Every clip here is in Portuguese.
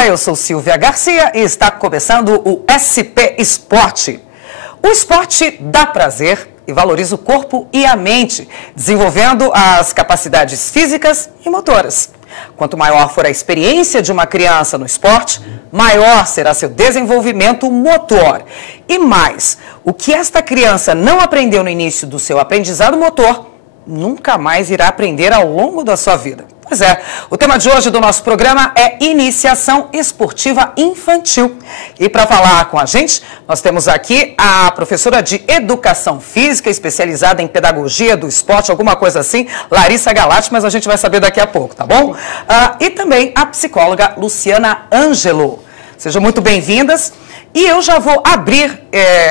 Olá, eu sou Silvia Garcia e está começando o SP Esporte. O esporte dá prazer e valoriza o corpo e a mente, desenvolvendo as capacidades físicas e motoras. Quanto maior for a experiência de uma criança no esporte, maior será seu desenvolvimento motor. E mais, o que esta criança não aprendeu no início do seu aprendizado motor, nunca mais irá aprender ao longo da sua vida. Pois é, o tema de hoje do nosso programa é Iniciação Esportiva Infantil. E para falar com a gente, nós temos aqui a professora de Educação Física, especializada em Pedagogia do Esporte, alguma coisa assim, Larissa Galati, mas a gente vai saber daqui a pouco, tá bom? E também a psicóloga Luciana Ângelo. Sejam muito bem-vindas. E eu já vou abrir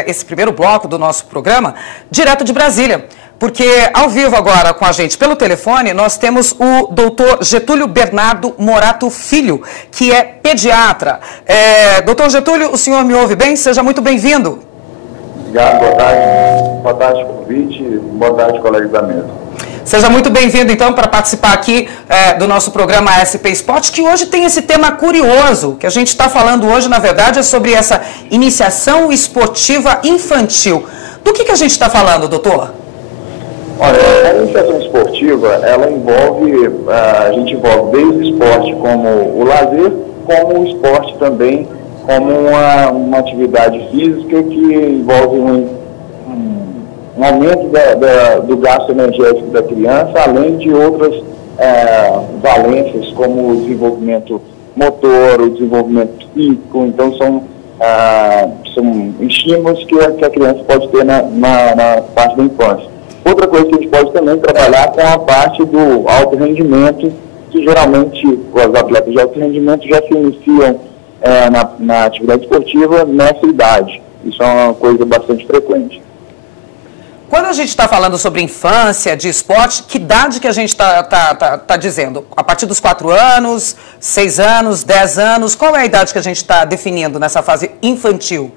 esse primeiro bloco do nosso programa direto de Brasília. Porque ao vivo agora com a gente pelo telefone, nós temos o doutor Getúlio Bernardo Morato Filho, que é pediatra. Doutor Getúlio, o senhor me ouve bem? Seja muito bem-vindo. Obrigado, boa tarde. Boa tarde, convite. Boa tarde, colegas da mesa. Seja muito bem-vindo, então, para participar aqui do nosso programa SP Esporte, que hoje tem esse tema curioso, que a gente está falando hoje, na verdade, é sobre essa iniciação esportiva infantil. Do que a gente está falando, doutor? Olha, a iniciação esportiva, ela envolve, a gente envolve desde o esporte como o lazer, como o esporte também como uma atividade física que envolve um aumento do gasto energético da criança, além de outras valências como o desenvolvimento motor, o desenvolvimento psíquico. Então são estímulos que a criança pode ter na parte da infância. Outra coisa que a gente pode também trabalhar com a parte do alto rendimento, que geralmente os atletas de alto rendimento já se iniciam na atividade esportiva nessa idade. Isso é uma coisa bastante frequente. Quando a gente está falando sobre infância, de esporte, que idade que a gente está dizendo? A partir dos 4 anos, 6 anos, 10 anos? Qual é a idade que a gente está definindo nessa fase infantil?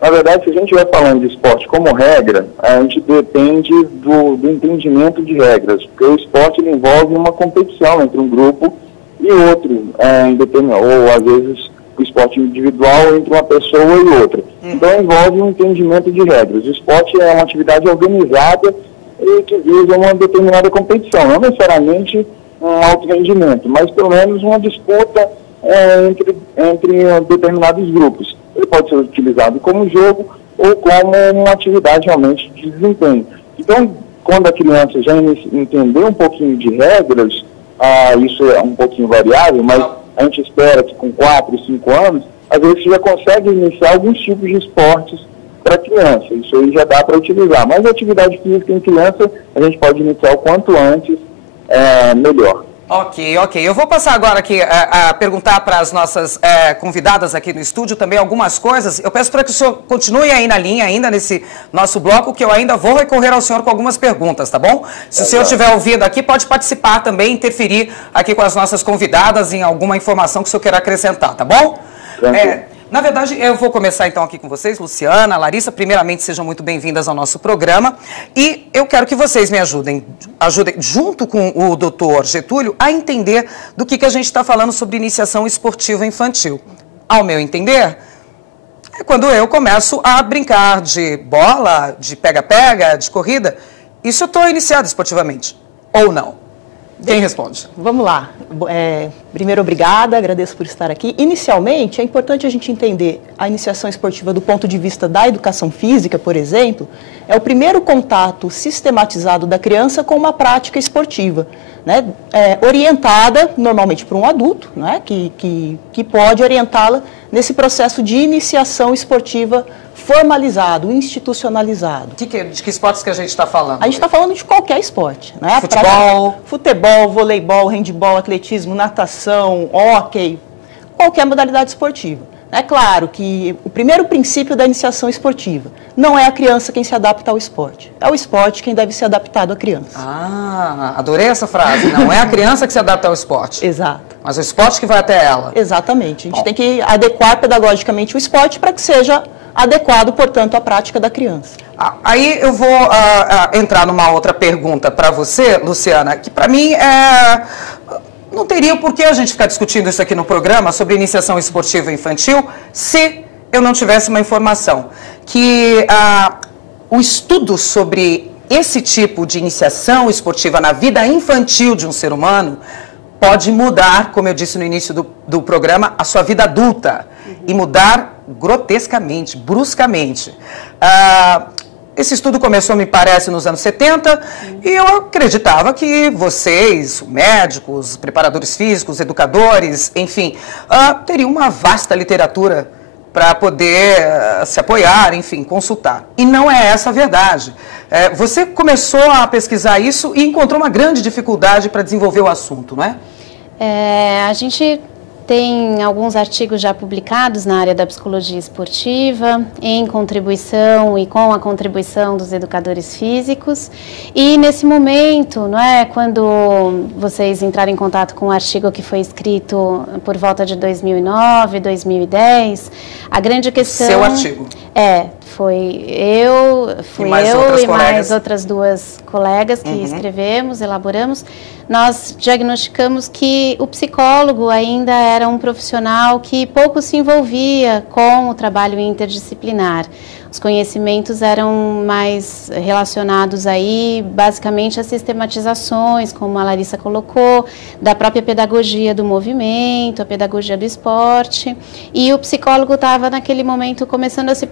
Na verdade, se a gente estiver falando de esporte como regra, a gente depende do entendimento de regras, porque o esporte ele envolve uma competição entre um grupo e outro, ou às vezes o esporte individual entre uma pessoa e outra. Então envolve um entendimento de regras. O esporte é uma atividade organizada e que visa uma determinada competição, não necessariamente um alto rendimento, mas pelo menos uma disputa entre determinados grupos. Ele pode ser utilizado como jogo ou como uma atividade realmente de desempenho. Então, quando a criança já entender um pouquinho de regras, isso é um pouquinho variável, mas a gente espera que com 4, 5 anos, às vezes você já consegue iniciar alguns tipos de esportes para a criança. Isso aí já dá para utilizar. Mas a atividade física em criança, a gente pode iniciar o quanto antes, melhor. Ok. Eu vou passar agora aqui a perguntar para as nossas convidadas aqui no estúdio também algumas coisas. Eu peço para que o senhor continue aí na linha ainda nesse nosso bloco, que eu ainda vou recorrer ao senhor com algumas perguntas, tá bom? Se o senhor estiver ouvindo aqui, pode participar também, interferir aqui com as nossas convidadas em alguma informação que o senhor queira acrescentar, tá bom? Na verdade, eu vou começar então aqui com vocês, Luciana, Larissa. Primeiramente, sejam muito bem-vindas ao nosso programa. E eu quero que vocês me ajudem junto com o doutor Getúlio, a entender do que a gente está falando sobre iniciação esportiva infantil. Ao meu entender, é quando eu começo a brincar de bola, de pega-pega, de corrida. Isso eu estou iniciado esportivamente, ou não? Quem responde? Vamos lá. Primeiro, obrigada, agradeço por estar aqui. Inicialmente, é importante a gente entender a iniciação esportiva do ponto de vista da educação física, por exemplo, é o primeiro contato sistematizado da criança com uma prática esportiva, né? Orientada normalmente por um adulto, né? que pode orientá-la nesse processo de iniciação esportiva formalizado, institucionalizado. De que esportes que a gente está falando? A gente está falando de qualquer esporte, né? Futebol, voleibol, handebol, atletismo, natação, hóquei, qualquer modalidade esportiva. É claro que o primeiro princípio da iniciação esportiva não é a criança quem se adapta ao esporte, é o esporte quem deve ser adaptado à criança. Adorei essa frase. Não é a criança que se adapta ao esporte. Exato. Mas o esporte que vai até ela. Exatamente. A gente tem que adequar pedagogicamente o esporte para que seja adequado, portanto, à prática da criança. Aí eu vou entrar numa outra pergunta para você, Luciana, que para mim é não teria por que a gente ficar discutindo isso aqui no programa sobre iniciação esportiva infantil se eu não tivesse uma informação que o estudo sobre esse tipo de iniciação esportiva na vida infantil de um ser humano pode mudar, como eu disse no início do programa, a sua vida adulta e mudar grotescamente, bruscamente. Esse estudo começou, me parece, nos anos 70 e eu acreditava que vocês, médicos, preparadores físicos, educadores, enfim, teriam uma vasta literatura para poder se apoiar, enfim, consultar. E não é essa a verdade. Você começou a pesquisar isso e encontrou uma grande dificuldade para desenvolver o assunto, não é? A gente tem alguns artigos já publicados na área da psicologia esportiva, em contribuição e com a contribuição dos educadores físicos. E nesse momento, não é, quando vocês entraram em contato com o artigo que foi escrito por volta de 2009, 2010, a grande questão... Seu artigo. Fui eu e mais outras duas colegas que escrevemos, elaboramos. Nós diagnosticamos que o psicólogo ainda era um profissional que pouco se envolvia com o trabalho interdisciplinar. Os conhecimentos eram mais relacionados aí, basicamente, a sistematizações, como a Larissa colocou, da própria pedagogia do movimento, a pedagogia do esporte. E o psicólogo estava, naquele momento, começando a se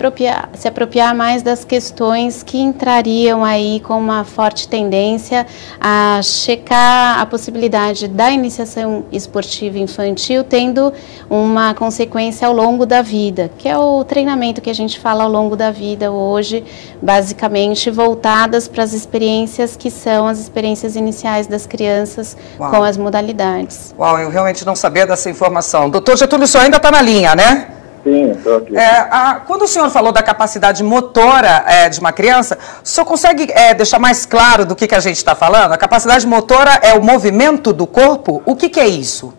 apropriar mais das questões que entrariam aí com uma forte tendência a checar a possibilidade da iniciação esportiva infantil, tendo uma consequência ao longo da vida, que é o treinamento que a gente fala ao longo da vida hoje, basicamente voltadas para as experiências que são as experiências iniciais das crianças com as modalidades. Uau, eu realmente não sabia dessa informação. Doutor Getúlio, o senhor ainda está na linha, né? Sim, estou aqui. Quando o senhor falou da capacidade motora de uma criança, o senhor consegue deixar mais claro do que a gente está falando? A capacidade motora é o movimento do corpo? O que é isso?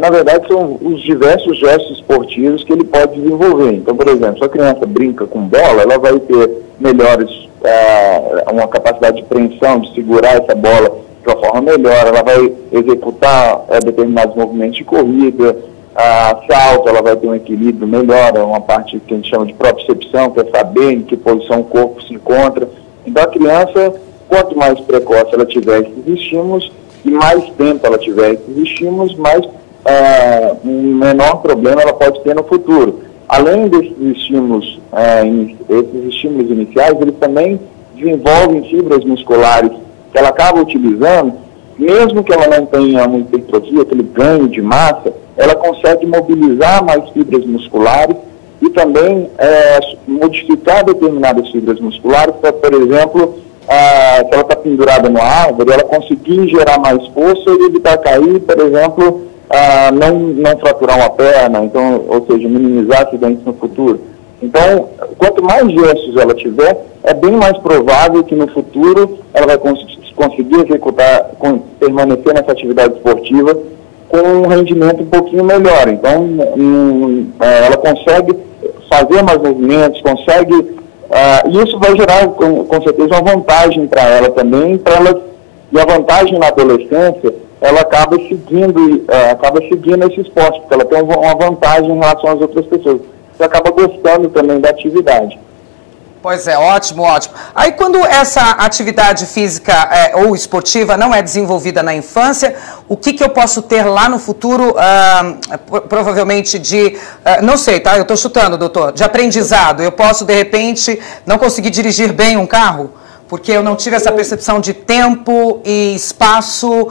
Na verdade, são os diversos gestos esportivos que ele pode desenvolver. Então, por exemplo, se a criança brinca com bola, ela vai ter melhores, uma capacidade de preensão, de segurar essa bola de uma forma melhor, ela vai executar determinados movimentos de corrida, salto, ela vai ter um equilíbrio melhor, é uma parte que a gente chama de propriocepção, que é saber em que posição o corpo se encontra. Então, a criança, quanto mais precoce ela tiver esses estímulos, e mais tempo ela tiver esses estímulos, mais um menor problema ela pode ter no futuro. Além desses estímulos, iniciais, eles também desenvolvem fibras musculares que ela acaba utilizando, mesmo que ela não tenha uma hipertrofia, aquele ganho de massa, ela consegue mobilizar mais fibras musculares e também modificar determinadas fibras musculares para, por exemplo, se ela está pendurada numa árvore, ela conseguir gerar mais força e evitar cair, por exemplo, não fraturar uma perna, então, ou seja, minimizar acidentes no futuro. Então, quanto mais gestos ela tiver, é bem mais provável que no futuro ela vai conseguir executar, permanecer nessa atividade esportiva com um rendimento um pouquinho melhor. Então, ela consegue fazer mais movimentos, consegue... E isso vai gerar, com certeza, uma vantagem para ela também, e a vantagem na adolescência, ela acaba seguindo esse esporte, porque ela tem uma vantagem em relação às outras pessoas. Você acaba gostando também da atividade. Pois é, ótimo, ótimo. Aí quando essa atividade física ou esportiva não é desenvolvida na infância, o que eu posso ter lá no futuro, provavelmente não sei, tá? Eu estou chutando, doutor, de aprendizado. Eu posso, de repente, não conseguir dirigir bem um carro, porque eu não tive essa percepção de tempo e espaço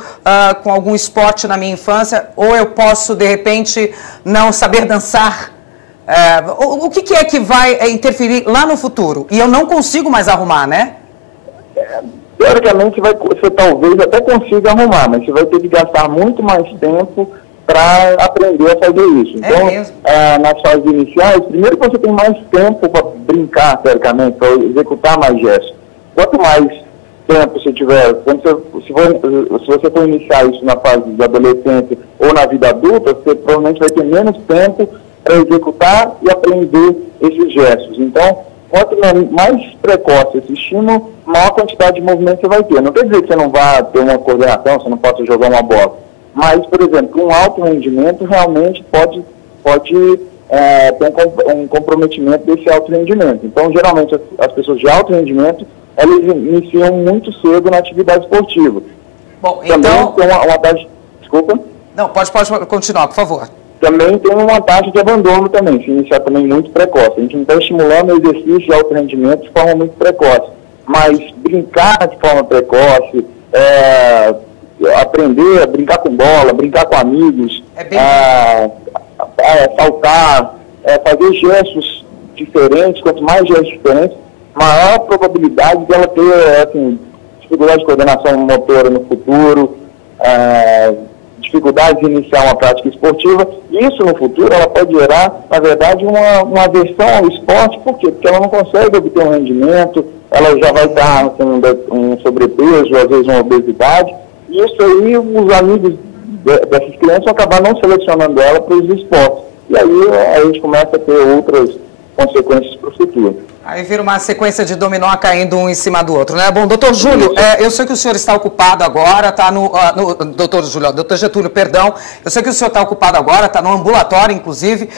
com algum esporte na minha infância, ou eu posso, de repente, não saber dançar. O que é que vai interferir lá no futuro? E eu não consigo mais arrumar, né? Teoricamente, você talvez até consiga arrumar, mas você vai ter que gastar muito mais tempo para aprender a fazer isso. Então, nas fases iniciais, primeiro que você tem mais tempo para brincar, teoricamente, para executar mais gestos. Quanto mais tempo você tiver, se você for iniciar isso na fase de adolescência ou na vida adulta, você provavelmente vai ter menos tempo para executar e aprender esses gestos. Então, quanto mais precoce esse estímulo, maior quantidade de movimento você vai ter. Não quer dizer que você não vá ter uma coordenação, você não possa jogar uma bola, Mas, por exemplo, um alto rendimento realmente pode ter um comprometimento desse alto rendimento. Então, geralmente, as pessoas de alto rendimento, elas iniciam muito cedo na atividade esportiva. Bom, também então... tem uma taxa... Desculpa? Não, pode continuar, por favor. Também tem uma taxa de abandono também, se iniciar também muito precoce. A gente não está estimulando o exercício de alto rendimento de forma muito precoce, mas brincar de forma precoce, aprender a brincar com bola, brincar com amigos, saltar, fazer gestos diferentes, quanto mais gestos diferentes, maior a probabilidade dela ter dificuldade de coordenação motora no futuro, dificuldade de iniciar uma prática esportiva. Isso no futuro ela pode gerar, na verdade, uma aversão ao esporte. Por quê? Porque ela não consegue obter um rendimento, ela já vai estar com um sobrepeso, às vezes uma obesidade. E isso aí, os amigos dessas crianças vão acabar não selecionando ela para os esportes. E aí a gente começa a ter outras consequências para o futuro. Aí vira uma sequência de dominó caindo um em cima do outro, né? Bom, doutor Júlio, eu sei que o senhor está ocupado agora, está doutor Getúlio, perdão, eu sei que o senhor está ocupado agora, está no ambulatório, inclusive.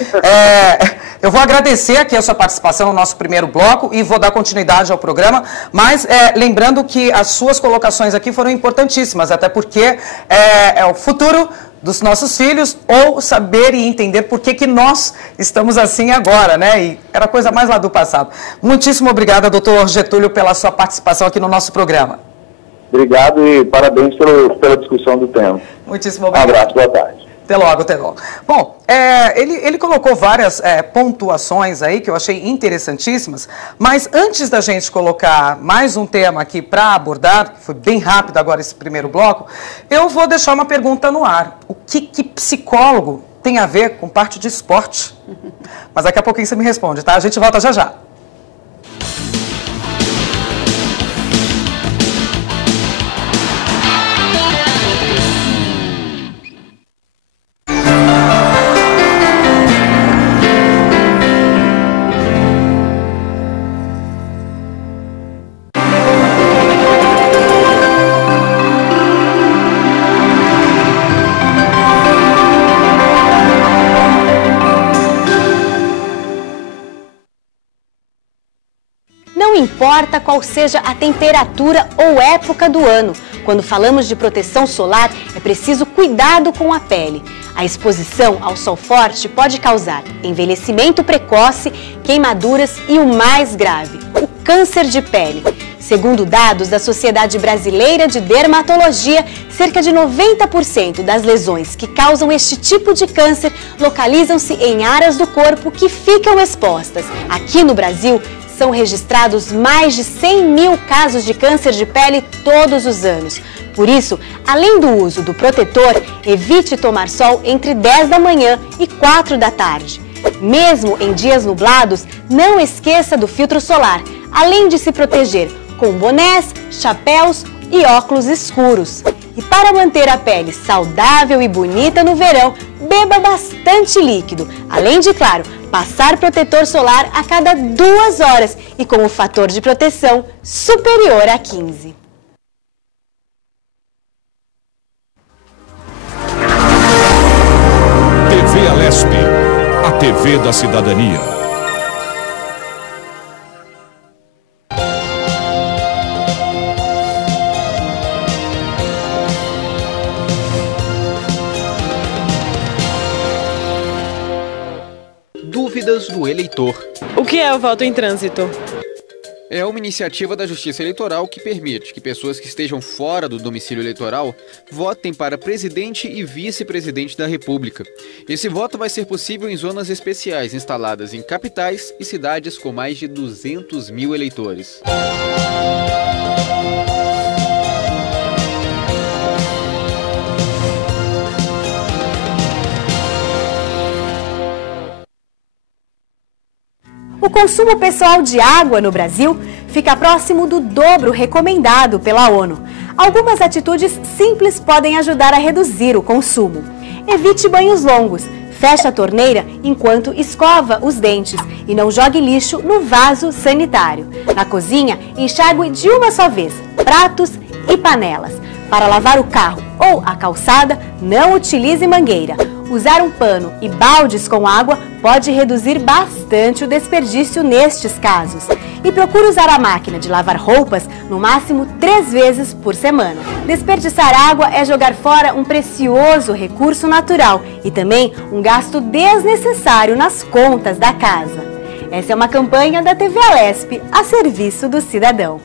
Eu vou agradecer aqui a sua participação no nosso primeiro bloco e vou dar continuidade ao programa, mas lembrando que as suas colocações aqui foram importantíssimas, até porque é o futuro dos nossos filhos, ou saber e entender por que nós estamos assim agora, né? E era coisa mais lá do passado. Muitíssimo obrigada, doutor Getúlio, pela sua participação aqui no nosso programa. Obrigado e parabéns pela discussão do tema. Muitíssimo obrigado. Um abraço, boa tarde. Até logo, até logo. Bom, ele colocou várias pontuações aí que eu achei interessantíssimas, mas antes da gente colocar mais um tema aqui para abordar, que foi bem rápido agora esse primeiro bloco, eu vou deixar uma pergunta no ar. O que psicólogo tem a ver com parte de esporte? Mas daqui a pouquinho você me responde, tá? A gente volta já já. Não importa qual seja a temperatura ou época do ano, quando falamos de proteção solar, é preciso cuidado com a pele. A exposição ao sol forte pode causar envelhecimento precoce, queimaduras e o mais grave, o câncer de pele. Segundo dados da Sociedade Brasileira de Dermatologia, cerca de 90% das lesões que causam este tipo de câncer localizam-se em áreas do corpo que ficam expostas. Aqui no Brasil, são registrados mais de 100 mil casos de câncer de pele todos os anos. Por isso, além do uso do protetor, evite tomar sol entre 10 da manhã e 4 da tarde. Mesmo em dias nublados, não esqueça do filtro solar, além de se proteger com bonés, chapéus e óculos escuros. E para manter a pele saudável e bonita no verão, beba bastante líquido, além de, claro, passar protetor solar a cada 2 horas e com o fator de proteção superior a 15. TV Alesp, a TV da cidadania. Dúvidas do eleitor. O que é o voto em trânsito? É uma iniciativa da Justiça Eleitoral que permite que pessoas que estejam fora do domicílio eleitoral votem para presidente e vice-presidente da República. Esse voto vai ser possível em zonas especiais instaladas em capitais e cidades com mais de 200 mil eleitores. O consumo pessoal de água no Brasil fica próximo do dobro recomendado pela ONU. Algumas atitudes simples podem ajudar a reduzir o consumo. Evite banhos longos, feche a torneira enquanto escova os dentes e não jogue lixo no vaso sanitário. Na cozinha, enxague de uma só vez pratos e panelas. Para lavar o carro ou a calçada, não utilize mangueira. Usar um pano e baldes com água pode reduzir bastante o desperdício nestes casos. E procure usar a máquina de lavar roupas no máximo 3 vezes por semana. Desperdiçar água é jogar fora um precioso recurso natural e também um gasto desnecessário nas contas da casa. Essa é uma campanha da TV Alesp a serviço do cidadão.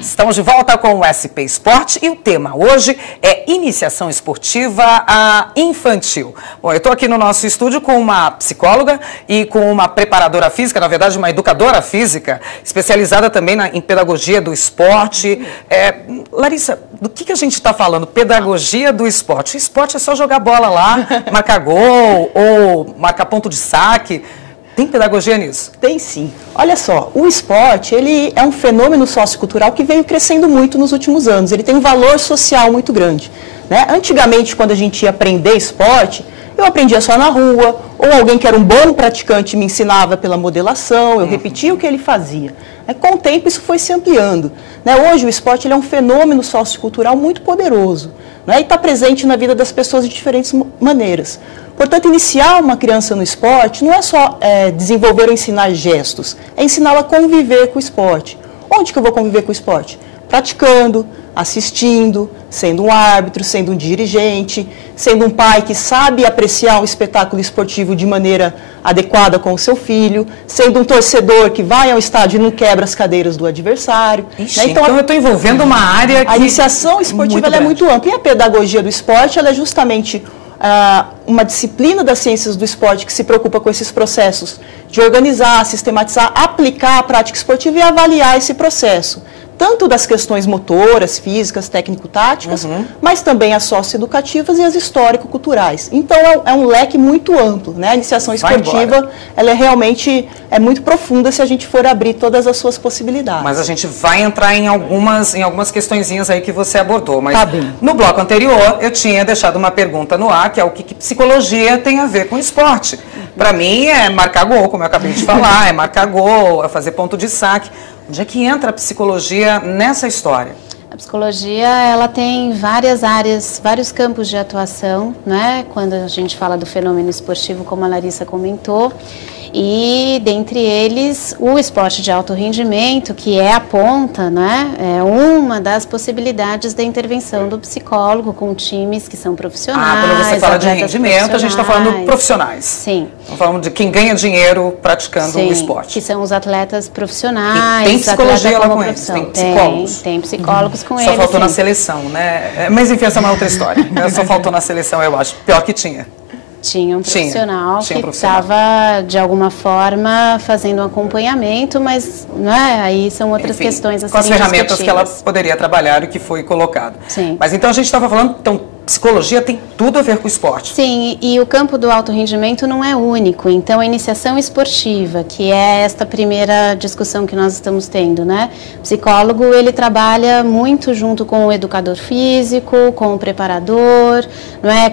Estamos de volta com o SP Esporte e o tema hoje é iniciação esportiva infantil. Bom, eu estou aqui no nosso estúdio com uma psicóloga e com uma preparadora física, na verdade uma educadora física, especializada também em pedagogia do esporte. Larissa, do que a gente está falando? Pedagogia do esporte. Esporte é só jogar bola lá, marcar gol ou marcar ponto de saque. Tem pedagogia nisso? Tem sim. Olha só, o esporte, ele é um fenômeno sociocultural que veio crescendo muito nos últimos anos. Ele tem um valor social muito grande, né? Antigamente, quando a gente ia aprender esporte, eu aprendia só na rua, ou alguém que era um bom praticante me ensinava pela modelação, eu repetia o que ele fazia. Com o tempo, isso foi se ampliando, né? Hoje, o esporte ele é um fenômeno sociocultural muito poderoso, né? E está presente na vida das pessoas de diferentes maneiras. Portanto, iniciar uma criança no esporte não é só desenvolver ou ensinar gestos, é ensiná-la a conviver com o esporte. Onde que eu vou conviver com o esporte? Praticando, assistindo, sendo um árbitro, sendo um dirigente, sendo um pai que sabe apreciar um espetáculo esportivo de maneira adequada com o seu filho, sendo um torcedor que vai ao estádio e não quebra as cadeiras do adversário. Ixi, né? Então eu estou envolvendo uma área que... A iniciação esportiva ela é muito ampla e a pedagogia do esporte ela é justamente uma disciplina das ciências do esporte que se preocupa com esses processos de organizar, sistematizar, aplicar a prática esportiva e avaliar esse processo. Tanto das questões motoras, físicas, técnico-táticas, mas também as socioeducativas e as histórico-culturais. Então, é um leque muito amplo, né? A iniciação esportiva, ela é realmente muito profunda se a gente for abrir todas as suas possibilidades. Mas a gente vai entrar em algumas questõezinhas aí que você abordou. Mas tá bem. No bloco anterior, eu tinha deixado uma pergunta no ar, que é o que psicologia tem a ver com esporte. Para mim, é marcar gol, como eu acabei de falar, é marcar gol, é fazer ponto de saque. Onde é que entra a psicologia nessa história? A psicologia, ela tem várias áreas, vários campos de atuação, né? Quando a gente fala do fenômeno esportivo, como a Larissa comentou, e dentre eles o esporte de alto rendimento, que é a ponta, né? É uma das possibilidades da intervenção do psicólogo com times que são profissionais. Quando você fala de rendimento, a gente está falando profissionais. Sim. Estamos falando de quem ganha dinheiro praticando o esporte. Que são os atletas profissionais. E tem psicologia lá com eles, tem psicólogos. Tem psicólogos com eles. Só faltou na seleção, né? Mas enfim, essa é uma outra história. Só faltou na seleção, eu acho. Pior que tinha. Tinha um profissional que estava, de alguma forma, fazendo um acompanhamento, mas aí são outras questões a serem com as ferramentas discutidas. Que ela poderia trabalhar e que foi colocado. Sim. Mas então a gente estava falando, psicologia tem tudo a ver com o esporte. Sim, e o campo do alto rendimento não é único. Então, a iniciação esportiva, que é esta primeira discussão que nós estamos tendo, né? O psicólogo, ele trabalha muito junto com o educador físico, com o preparador,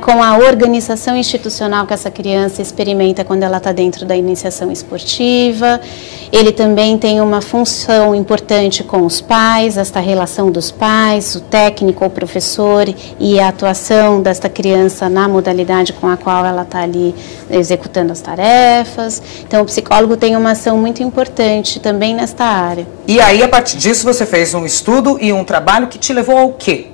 com a organização institucional que essa criança experimenta quando ela está dentro da iniciação esportiva. Ele também tem uma função importante com os pais, esta relação dos pais, o técnico, o professor e a atuação desta criança na modalidade com a qual ela está ali executando as tarefas. Então, o psicólogo tem uma ação muito importante também nesta área. E aí, a partir disso, você fez um estudo e um trabalho que te levou ao quê?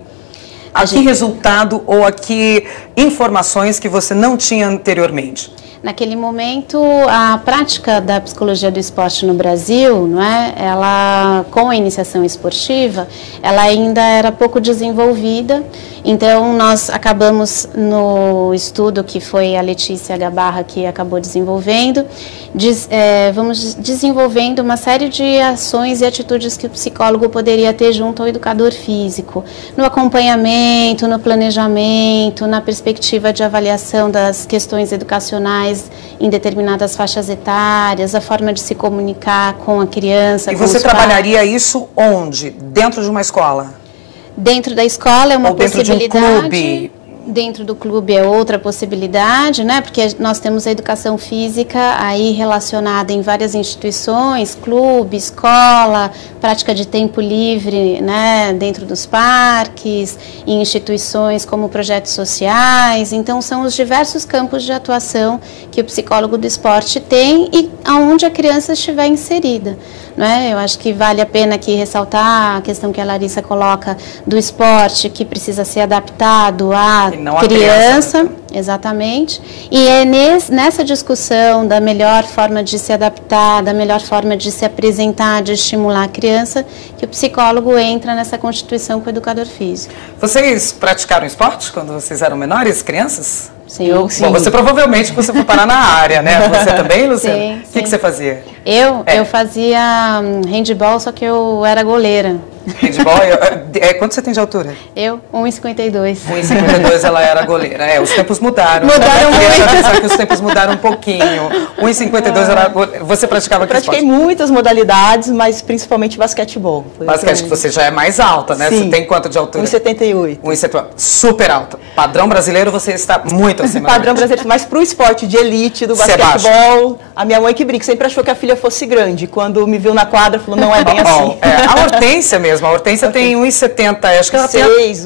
A que resultado ou a que informações que você não tinha anteriormente? Naquele momento, a prática da psicologia do esporte no Brasil, ela, com a iniciação esportiva, ela ainda era pouco desenvolvida. Então, nós acabamos no estudo que foi a Letícia Gabarra que acabou desenvolvendo, vamos desenvolvendo uma série de ações e atitudes que o psicólogo poderia ter junto ao educador físico, no acompanhamento, no planejamento, na perspectiva de avaliação das questões educacionais em determinadas faixas etárias, a forma de se comunicar com a criança. E você trabalharia isso onde? Dentro de uma escola? Dentro da escola é uma possibilidade. Dentro de um clube, dentro do clube é outra possibilidade, né? Porque nós temos a educação física aí relacionada em várias instituições, clube, escola, prática de tempo livre, né? Dentro dos parques, em instituições como projetos sociais. Então, são os diversos campos de atuação que o psicólogo do esporte tem e aonde a criança estiver inserida. Né? Eu acho que vale a pena aqui ressaltar a questão que a Larissa coloca do esporte, que precisa ser adaptado à criança, exatamente. E é nessa discussão da melhor forma de se adaptar, da melhor forma de se apresentar, de estimular a criança, que o psicólogo entra nessa constituição com o educador físico. Vocês praticaram esporte quando vocês eram menores, crianças? Sim. Sim. Bom, você provavelmente você foi parar na área, né? Você também, Luciana? Sim, o que você fazia? Eu fazia handball, só que eu era goleira. Handball, quanto você tem de altura? Eu, 1,52. 1,52 ela era goleira. Os tempos mudaram. Mudaram muito. Que os tempos mudaram um pouquinho. 1,52 era goleira. Você praticava que pratiquei esporte? Muitas modalidades, mas principalmente basquetebol. Basquete, que você já é mais alta, né? Sim. Você tem quanto de altura? 1,78. 1,78. Super alta. Padrão brasileiro, você está muito acima. Padrão brasileiro, mas para o esporte de elite, do basquetebol, a minha mãe que brinca, sempre achou que a filha fosse grande. Quando me viu na quadra, falou, não é bem assim. A Hortência mesmo. A Hortência tem 1,70. Acho que ela tem,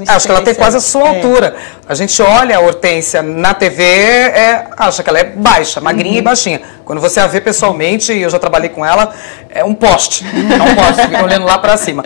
acho que ela tem quase a sua altura. A gente olha a Hortência na TV, acha que ela é baixa, magrinha e baixinha. Quando você a vê pessoalmente, e eu já trabalhei com ela, é um poste. É um poste, fica olhando lá para cima.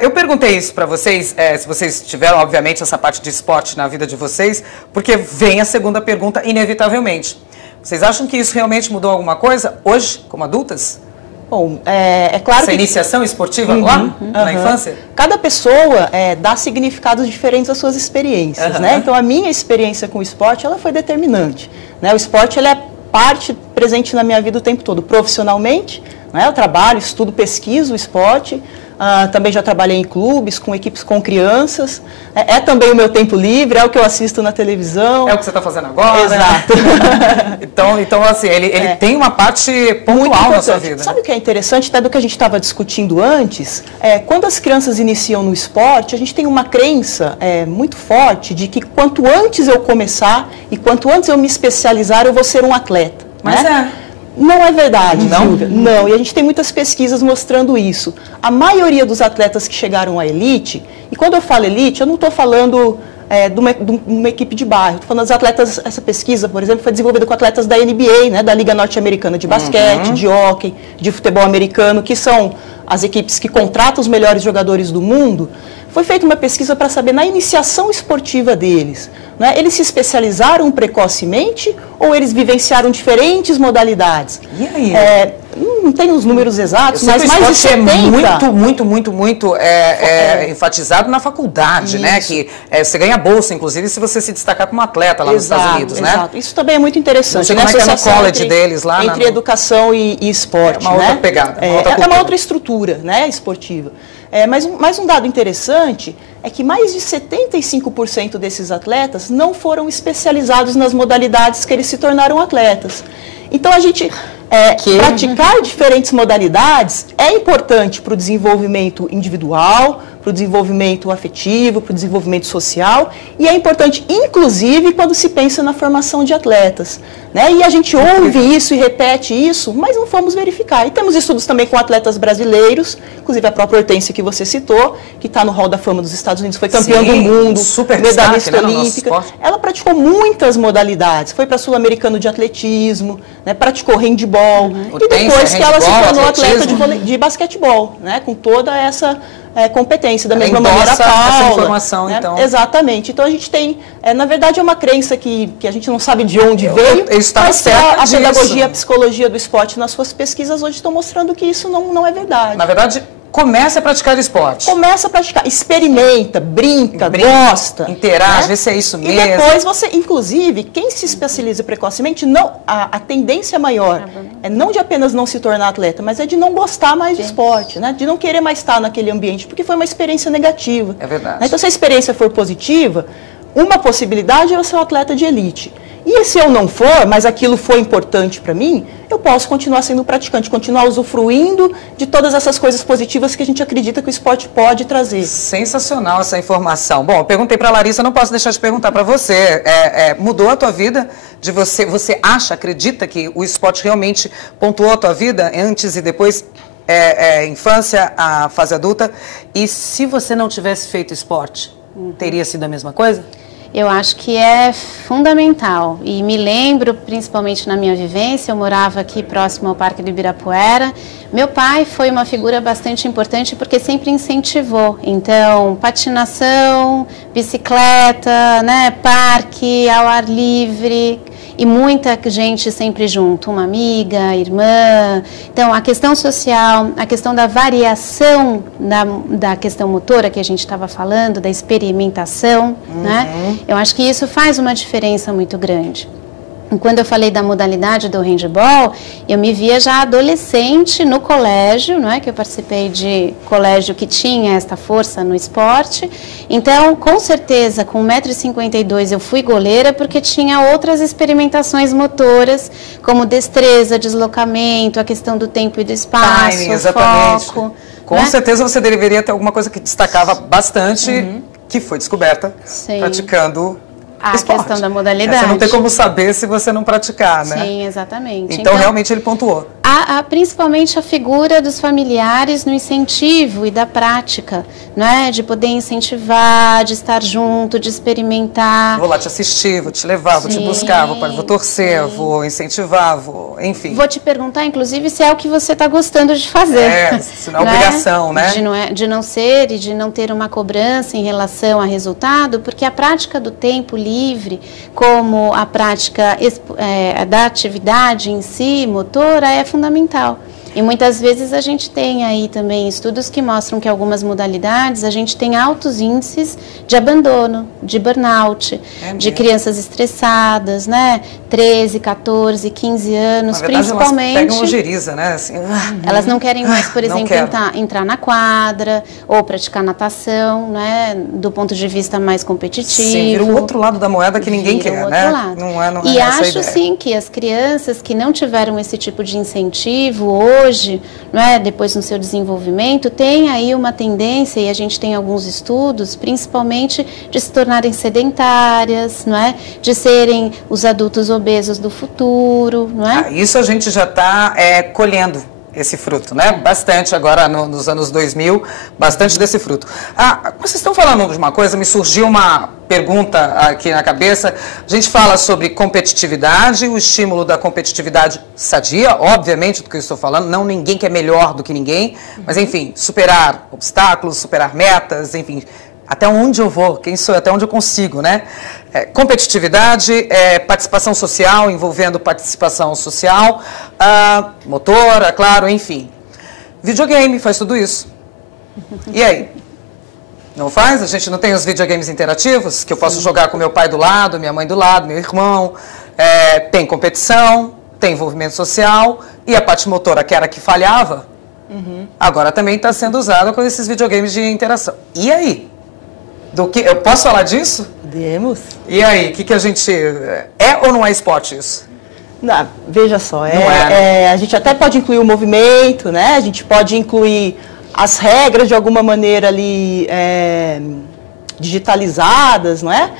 Eu perguntei isso para vocês, se vocês tiveram, obviamente, essa parte de esporte na vida de vocês, porque vem a segunda pergunta, inevitavelmente. Vocês acham que isso realmente mudou alguma coisa hoje, como adultas? Bom, é claro essa iniciação esportiva lá, na infância? Cada pessoa dá significados diferentes às suas experiências, né? Então, a minha experiência com o esporte, ela foi determinante, né? O esporte, ele é parte presente na minha vida o tempo todo, profissionalmente, né? Eu trabalho, estudo, pesquiso o esporte, também já trabalhei em clubes, com equipes com crianças, é também o meu tempo livre, é o que eu assisto na televisão. É o que você está fazendo agora. Exato. então, assim, ele tem uma parte pontual na sua vida. Sabe o que é interessante, até do que a gente estava discutindo antes? Quando as crianças iniciam no esporte, a gente tem uma crença muito forte de que quanto antes eu começar e quanto antes eu me especializar, eu vou ser um atleta. Mas né? Não é verdade, Silvia. Não, e a gente tem muitas pesquisas mostrando isso. A maioria dos atletas que chegaram à elite, e quando eu falo elite, eu não estou falando de uma equipe de bairro, estou falando dos atletas, essa pesquisa, por exemplo, foi desenvolvida com atletas da NBA, né, da Liga Norte-Americana de Basquete, de hóquei, de futebol americano, que são as equipes que contratam os melhores jogadores do mundo. Foi feita uma pesquisa para saber, na iniciação esportiva deles, né, eles se especializaram precocemente ou eles vivenciaram diferentes modalidades? E aí? Não tem os números exatos, mas mais de 70... muito enfatizado na faculdade, né? Que você ganha bolsa, inclusive, se você se destacar como atleta lá nos Estados Unidos, né? Exato. Isso também é muito interessante. Não sei como é que é no college deles lá. Entre educação e esporte, uma outra pegada. É uma outra estrutura, né, esportiva. Mas um dado interessante é que mais de 75% desses atletas não foram especializados nas modalidades que eles se tornaram atletas. Então, a gente praticar diferentes modalidades é importante para o desenvolvimento individual, para o desenvolvimento afetivo, para o desenvolvimento social, e é importante, inclusive, quando se pensa na formação de atletas. Né? E a gente ouve isso e repete isso, mas não fomos verificar. E temos estudos também com atletas brasileiros, inclusive a própria Hortência que você citou, que está no Hall da Fama dos Estados Unidos, foi campeã do mundo, medalhista olímpica. Ela praticou muitas modalidades, foi para Sul-Americano de atletismo, né? Praticou handball, e depois que ela se tornou atleta de basquetebol, né? Com toda essa competência, da mesma maneira a Paula. Essa informação, né? então. Exatamente. Então a gente tem, na verdade é uma crença que a gente não sabe de onde veio, mas a pedagogia e a psicologia do esporte nas suas pesquisas hoje estão mostrando que isso não é verdade. Na verdade, comece a praticar esporte. Começa a praticar, experimenta, brinca, gosta. Interage, né? vê se é isso mesmo. E depois você, inclusive, quem se especializa precocemente, a tendência maior é não de apenas não se tornar atleta, mas é de não gostar mais de esporte, né? De não querer mais estar naquele ambiente, porque foi uma experiência negativa. É verdade. Então, se a experiência for positiva, uma possibilidade é você ser um atleta de elite. E se eu não for, mas aquilo foi importante para mim, eu posso continuar sendo praticante, continuar usufruindo de todas essas coisas positivas que a gente acredita que o esporte pode trazer. Sensacional essa informação. Bom, eu perguntei para a Larissa, não posso deixar de perguntar para você. Mudou a tua vida? Você acredita que o esporte realmente pontuou a tua vida antes e depois, infância, a fase adulta? E se você não tivesse feito esporte, teria sido a mesma coisa? Eu acho que é fundamental e me lembro, principalmente na minha vivência, eu morava aqui próximo ao Parque do Ibirapuera. Meu pai foi uma figura bastante importante porque sempre incentivou. Então, patinação, bicicleta, né, parque, ao ar livre e muita gente sempre junto, uma amiga, irmã. Então, a questão social, a questão da variação da questão motora que a gente estava falando, da experimentação, né? Eu acho que isso faz uma diferença muito grande. Quando eu falei da modalidade do handball, eu me via já adolescente no colégio, não é? Que eu participei de colégio que tinha esta força no esporte. Então, com certeza, com 1,52 m eu fui goleira porque tinha outras experimentações motoras, como destreza, deslocamento, a questão do tempo e do espaço, timing, exatamente. Foco. Com certeza você deveria ter alguma coisa que destacava bastante, que foi descoberta praticando a esporte. Questão da modalidade. Você não tem como saber se você não praticar, né? Sim, exatamente. Então realmente ele pontuou. Principalmente a figura dos familiares no incentivo e da prática, né? De poder incentivar, de estar junto, de experimentar. Vou lá te assistir, vou te levar, vou te buscar, vou torcer, vou incentivar, enfim. Vou te perguntar, inclusive, se é o que você está gostando de fazer. Se não é obrigação, né? De não ser e de não ter uma cobrança em relação a resultado, porque a prática do tempo livre, como a prática da atividade em si, motora, é fundamental. E muitas vezes a gente tem aí também estudos que mostram que algumas modalidades a gente tem altos índices de abandono, de burnout, de crianças estressadas, né? 13, 14, 15 anos, na verdade, principalmente. Elas pegam ojeriza, né? Assim, elas não querem mais, por exemplo, entrar na quadra ou praticar natação, né? Do ponto de vista mais competitivo. Sim, vira o outro lado da moeda que ninguém quer, né? Não é acho sim que as crianças que não tiveram esse tipo de incentivo hoje, não é, depois no seu desenvolvimento, tem aí uma tendência, e a gente tem alguns estudos, principalmente de se tornarem sedentárias, não é, de serem os adultos obesos do futuro, não é? Isso a gente já está colhendo esse fruto, né? Bastante agora nos anos 2000, bastante desse fruto. Vocês estão falando de uma coisa, me surgiu uma pergunta aqui na cabeça. A gente fala sobre competitividade, o estímulo da competitividade sadia, obviamente, do que eu estou falando, não ninguém que é melhor do que ninguém, mas enfim, superar obstáculos, superar metas, enfim, até onde eu vou, quem sou eu, até onde eu consigo, né? Competitividade, participação social, envolvendo participação social, motora, claro, enfim. Videogame faz tudo isso. E aí? Não faz? A gente não tem os videogames interativos, que eu posso jogar com meu pai do lado, minha mãe do lado, meu irmão. Tem competição, tem envolvimento social, e a parte motora, que era a que falhava, agora também está sendo usada com esses videogames de interação. E aí? Eu posso falar disso? Podemos. E aí, o que a gente... É ou não é esporte isso? Não, veja só, a gente até pode incluir o movimento, né? A gente pode incluir as regras de alguma maneira ali digitalizadas, não é?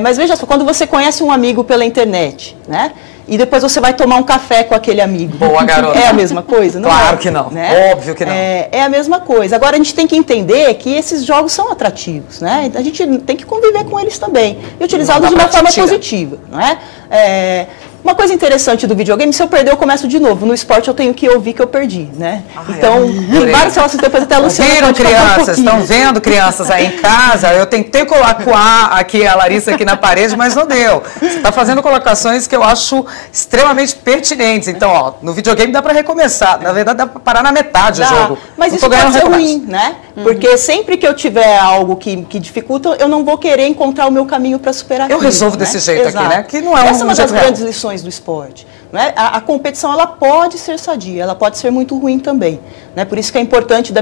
Mas veja só, quando você conhece um amigo pela internet, né? E depois você vai tomar um café com aquele amigo. Boa, garota. É a mesma coisa? Não claro que não, né? Óbvio que não. É a mesma coisa. Agora, a gente tem que entender que esses jogos são atrativos, né? A gente tem que conviver com eles também e utilizá-los de uma forma positiva, não é? Uma coisa interessante do videogame, se eu perder, eu começo de novo. No esporte, eu tenho que ouvir que eu perdi, né? Então, tem vários relatos, depois até a Luciana viram, crianças? Estão vendo, crianças, aí em casa? Eu tentei colocar aqui a Larissa aqui na parede, mas não deu. Você está fazendo colocações que eu acho extremamente pertinentes. Então, ó, no videogame dá para recomeçar. Na verdade, dá para parar na metade o jogo. Mas isso pode ser ruim, né? Porque sempre que eu tiver algo que dificulta, eu não vou querer encontrar o meu caminho para superar aquilo. Eu resolvo desse jeito aqui, né? Que não é Essa é uma das grandes lições do esporte. Não é? A competição, ela pode ser sadia, ela pode ser muito ruim também. Né? Por isso que é importante,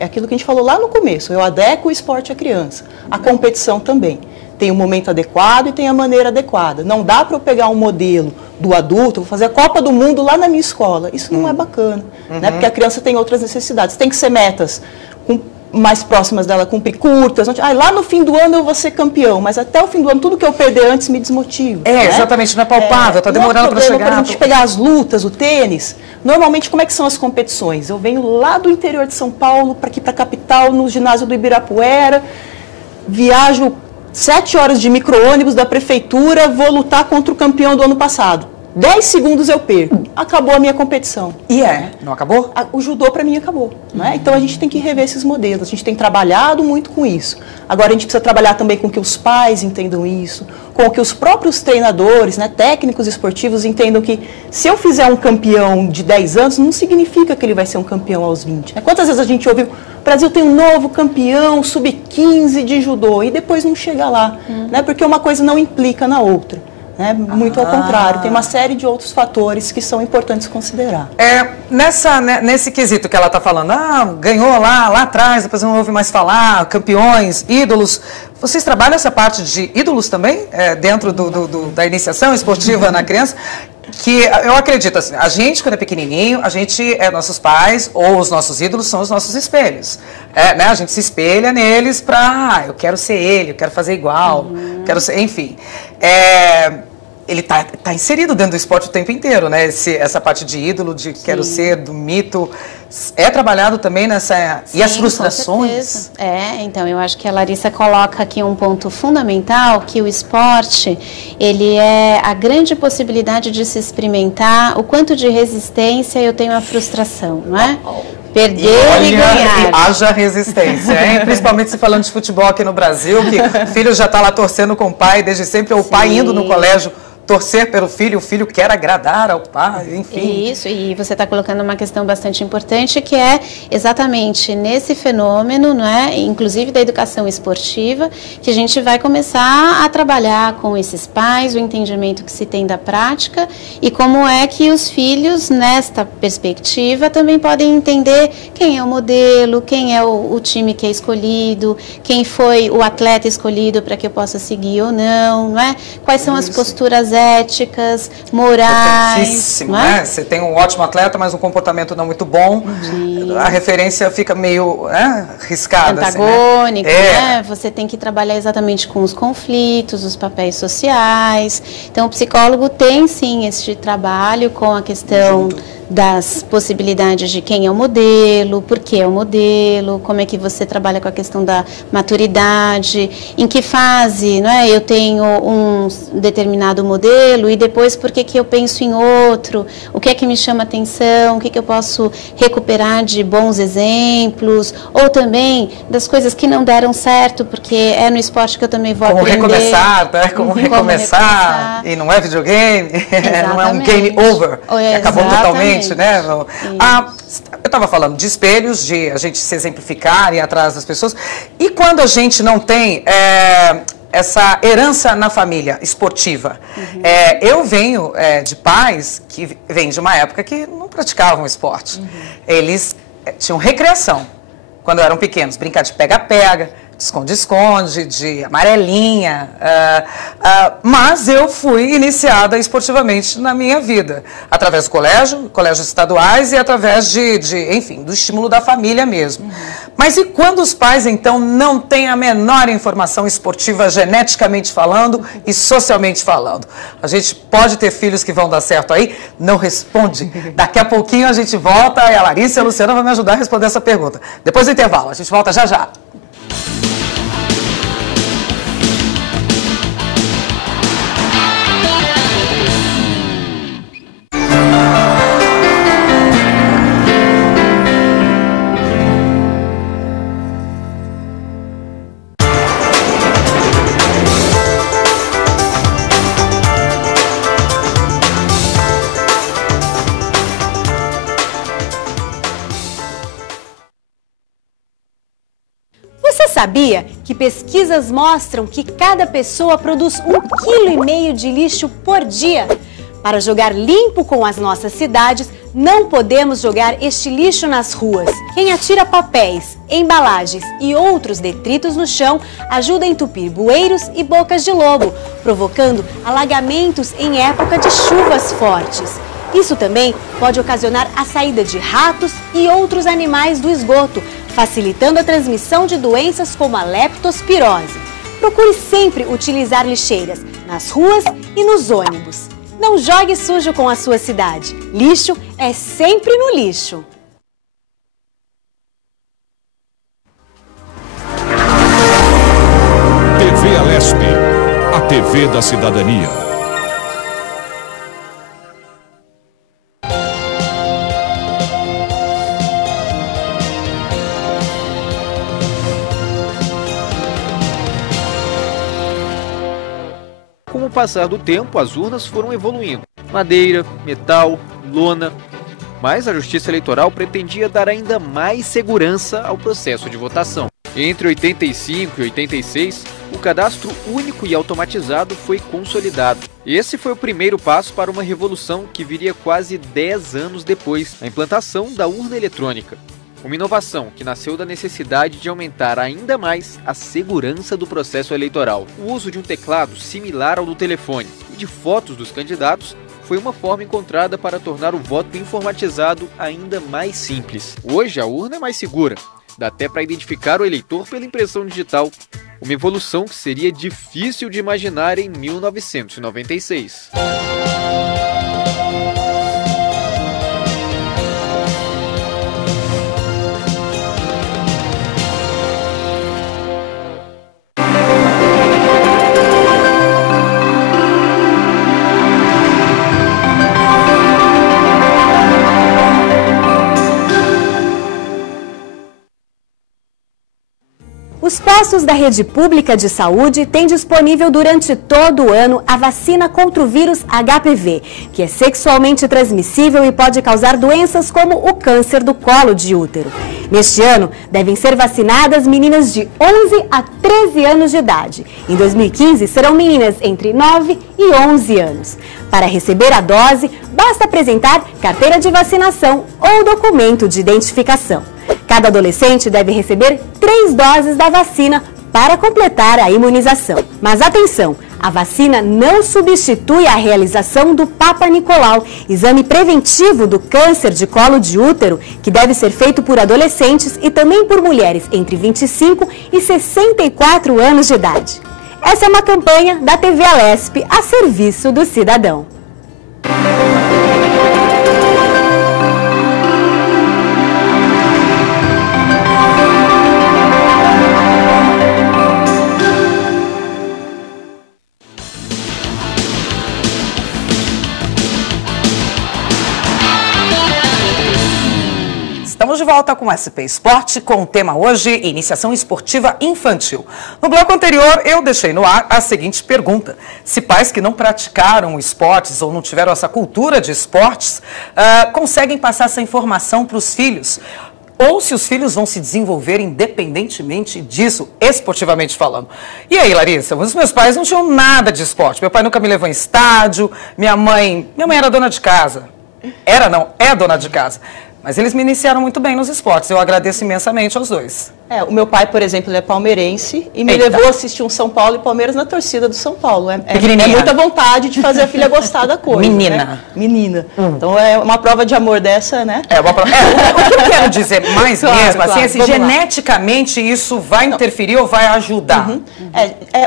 aquilo que a gente falou lá no começo, eu adequo o esporte à criança, a competição também. tem o momento adequado e tem a maneira adequada. Não dá para eu pegar um modelo do adulto, vou fazer a Copa do Mundo lá na minha escola. Isso não é bacana, né? Porque a criança tem outras necessidades. Tem que ser metas mais próximas dela, cumprir curtas. Lá no fim do ano eu vou ser campeão, mas até o fim do ano tudo que eu perder antes me desmotiva. Né? Exatamente, não é palpável, está demorando para chegar. Para a gente pegar as lutas, o tênis, normalmente como é que são as competições? Eu venho lá do interior de São Paulo, para aqui para a capital, no ginásio do Ibirapuera, viajo 7 horas de micro-ônibus da prefeitura, vou lutar contra o campeão do ano passado. 10 segundos eu perco. Acabou a minha competição. Não acabou? O judô, para mim, acabou. Né? Então, a gente tem que rever esses modelos. A gente tem trabalhado muito com isso. Agora, a gente precisa trabalhar também com que os pais entendam isso, com que os próprios treinadores, né, técnicos esportivos, entendam que se eu fizer um campeão de 10 anos, não significa que ele vai ser um campeão aos 20. Né? Quantas vezes a gente ouviu, o Brasil tem um novo campeão sub-15 de judô, e depois não chega lá, né? Porque uma coisa não implica na outra. Muito ao contrário, tem uma série de outros fatores que são importantes considerar. Nesse quesito que ela está falando, ganhou lá atrás, depois não ouve mais falar, campeões, ídolos. Vocês trabalham essa parte de ídolos também, dentro da iniciação esportiva na criança? Que eu acredito assim, a gente quando é pequenininho, nossos pais ou os nossos ídolos são os nossos espelhos. Né? A gente se espelha neles para, eu quero ser ele, eu quero fazer igual, quero ser, enfim. Ele tá inserido dentro do esporte o tempo inteiro, né? Essa parte de ídolo, de quero ser, do mito, é trabalhado também nessa... Sim, e as frustrações? Então, eu acho que a Larissa coloca aqui um ponto fundamental, que o esporte, ele é a grande possibilidade de se experimentar o quanto de resistência eu tenho à frustração, não é? Perder e ganhar. E haja resistência, hein? Principalmente se falando de futebol aqui no Brasil, que o filho já está lá torcendo com o pai desde sempre, ou o pai indo no colégio torcer pelo filho, o filho quer agradar ao pai, enfim. Isso, e você está colocando uma questão bastante importante, que é exatamente nesse fenômeno, não é? Inclusive da educação esportiva, que a gente vai começar a trabalhar com esses pais, o entendimento que se tem da prática e como é que os filhos, nesta perspectiva, também podem entender quem é o modelo, quem é o time que é escolhido, quem foi o atleta escolhido para que eu possa seguir ou não, não é? Quais são as posturas éticas, morais. Né? Você tem um ótimo atleta, mas um comportamento não muito bom. A referência fica meio riscada. Antagônica, né? Você tem que trabalhar exatamente com os conflitos, os papéis sociais. Então, o psicólogo tem sim este trabalho com a questão das possibilidades de quem é o modelo, por que é o modelo, como é que você trabalha com a questão da maturidade, em que fase, não é? Eu tenho um determinado modelo e depois por que eu penso em outro, o que é que me chama atenção, o que eu posso recuperar de bons exemplos, ou também das coisas que não deram certo, porque é no esporte que eu também vou aprender. Como recomeçar, e não é videogame, não é um game over, acabou totalmente. Né? Eu estava falando de espelhos, de a gente se exemplificar e ir atrás das pessoas. E quando a gente não tem essa herança na família esportiva? Eu venho de pais que vêm de uma época que não praticavam esporte. Eles tinham recreação quando eram pequenos, brincar de pega-pega, de esconde-esconde, de amarelinha, mas eu fui iniciada esportivamente na minha vida, através do colégios estaduais e através enfim, do estímulo da família mesmo. Mas e quando os pais, então, não têm a menor informação esportiva, geneticamente falando e socialmente falando? A gente pode ter filhos que vão dar certo aí? Não responde. Daqui a pouquinho a gente volta e a Larissa e a Luciana vão me ajudar a responder essa pergunta. Depois do intervalo, a gente volta já já. Você sabia que pesquisas mostram que cada pessoa produz 1,5 kg de lixo por dia? Para jogar limpo com as nossas cidades, não podemos jogar este lixo nas ruas. Quem atira papéis, embalagens e outros detritos no chão ajuda a entupir bueiros e bocas de lobo, provocando alagamentos em época de chuvas fortes. Isso também pode ocasionar a saída de ratos e outros animais do esgoto, facilitando a transmissão de doenças como a leptospirose. Procure sempre utilizar lixeiras nas ruas e nos ônibus. Não jogue sujo com a sua cidade. Lixo é sempre no lixo. TV Alesp, a TV da cidadania. Com o passar do tempo, as urnas foram evoluindo. Madeira, metal, lona. Mas a Justiça Eleitoral pretendia dar ainda mais segurança ao processo de votação. Entre 85 e 86, o cadastro único e automatizado foi consolidado. Esse foi o primeiro passo para uma revolução que viria quase 10 anos depois, a implantação da urna eletrônica. Uma inovação que nasceu da necessidade de aumentar ainda mais a segurança do processo eleitoral. O uso de um teclado similar ao do telefone e de fotos dos candidatos foi uma forma encontrada para tornar o voto informatizado ainda mais simples. Hoje a urna é mais segura, dá até para identificar o eleitor pela impressão digital, uma evolução que seria difícil de imaginar em 1996. Os postos da rede pública de saúde têm disponível durante todo o ano a vacina contra o vírus HPV, que é sexualmente transmissível e pode causar doenças como o câncer do colo de útero. Neste ano, devem ser vacinadas meninas de 11 a 13 anos de idade. Em 2015, serão meninas entre 9 e 11 anos. Para receber a dose, basta apresentar carteira de vacinação ou documento de identificação. Cada adolescente deve receber 3 doses da vacina para completar a imunização. Mas atenção, a vacina não substitui a realização do Papa Nicolau, exame preventivo do câncer de colo de útero, que deve ser feito por adolescentes e também por mulheres entre 25 e 64 anos de idade. Essa é uma campanha da TV Alesp a serviço do cidadão. Estamos de volta com o SP Esporte, com o tema hoje, iniciação esportiva infantil. No bloco anterior, eu deixei no ar a seguinte pergunta: se pais que não praticaram esportes ou não tiveram essa cultura de esportes, conseguem passar essa informação para os filhos? Ou se os filhos vão se desenvolver independentemente disso, esportivamente falando. E aí, Larissa, os meus pais não tinham nada de esporte. Meu pai nunca me levou em estádio, minha mãe era dona de casa. É dona de casa. Mas eles me iniciaram muito bem nos esportes. Eu agradeço imensamente aos dois. O meu pai, por exemplo, ele é palmeirense e me levou a assistir um São Paulo e Palmeiras na torcida do São Paulo. É muita vontade de fazer a filha gostar da coisa. Menina. Né? Menina. Então é uma prova de amor dessa, né? O que eu quero dizer mais mesmo, assim, se geneticamente lá. Isso vai interferir ou vai ajudar? Uhum.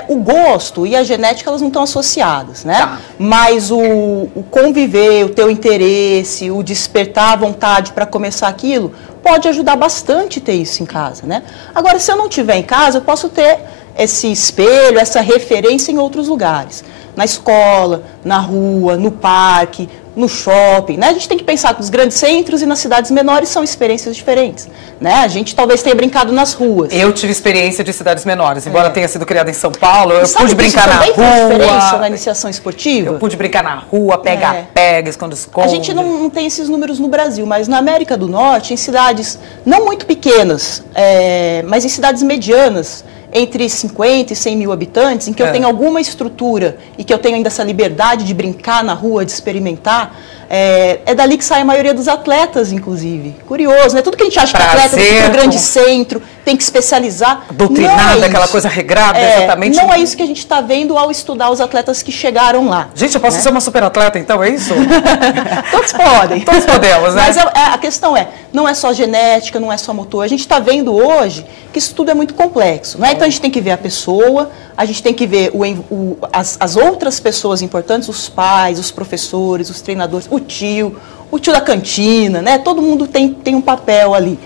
O gosto e a genética, elas não estão associadas, né? Tá. Mas o conviver, o teu interesse, o despertar a vontade para começar aquilo, pode ajudar bastante ter isso em casa, né? Agora, se eu não tiver em casa, eu posso ter esse espelho, essa referência em outros lugares. Na escola, na rua, no parque, no shopping, né? A gente tem que pensar que os grandes centros e nas cidades menores são experiências diferentes, né? A gente talvez tenha brincado nas ruas. Eu tive experiência de cidades menores, embora tenha sido criada em São Paulo, eu pude brincar na rua. Faz diferença na iniciação esportiva? Eu pude brincar na rua, pega-pega, esconde-esconde. A gente não tem esses números no Brasil, mas na América do Norte, em cidades não muito pequenas, mas em cidades medianas, entre 50 e 100 mil habitantes, em que eu tenho alguma estrutura e que eu tenho ainda essa liberdade de brincar na rua, de experimentar, é dali que sai a maioria dos atletas, inclusive. Curioso, né? Tudo que a gente acha que atleta tem que ir para o grande centro, tem que especializar. Doutrinada, aquela coisa regrada, exatamente. Não é isso que a gente está vendo ao estudar os atletas que chegaram lá. Gente, eu posso ser uma super atleta, então, é isso? Todos podem. Todos podemos, né? Mas a questão não é só genética, não é só motor. A gente está vendo hoje que isso tudo é muito complexo, né? Então a gente tem que ver a pessoa, a gente tem que ver as outras pessoas importantes, os pais, os professores, os treinadores, o tio da cantina, né? Todo mundo tem um papel ali.